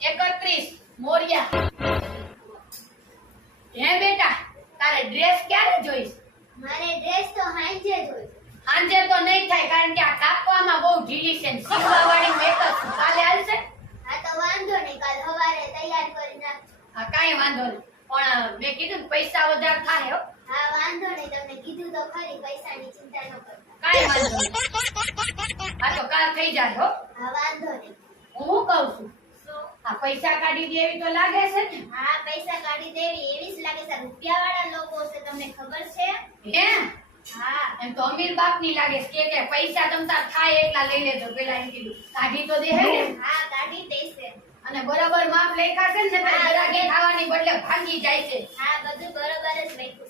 31 મોરિયા. હે બેટા, તારે ડ્રેસ ક્યારે જોઈશ? મારે ડ્રેસ તો હાંજે જોઈશે. સાંજે તો નહીં થાય, કારણ કે આ કાપવામાં બહુ ઢીલી છે ને સીવવાવાળી મેકઅપ કાલે હાલશે. હા તો વાંધો નહીં, કાલ સવારે તૈયાર કરી નાખજો. હા કાંઈ વાંધો નહીં, પણ મેં કીધું ને પૈસા વધારે થાય હો. હા વાંધો નહીં, તમને કીધું તો ખરી, પૈસાની ચિંતા ન કરતા. કાંઈ વાંધો નહીં. હા તો કાલ થઈ જાય હો. હા વાંધો નહીં. હું કહું છું, શું? આ પૈસા કાઢી દેવી તો લાગે છે ને? હા પૈસા કાઢી દેવી એવી જ લાગે છે. રૂપિયાવાળા લોકો છે, તમને ખબર છે? હે? હા એમ તો અમીર બાપ ની લાગે છે કે પૈસા તમતાર થાય એટલા લઈ લેજો. પેલા એમ કીધું કાઢી તો દે હે ને. હા કાઢી દેશે. અને બરાબર માપ લેખા છે ને, હા. ગરાગી ખાવાની બદલે ભાંગી જાય છે. હા બધું બરોબર જ લખ્યું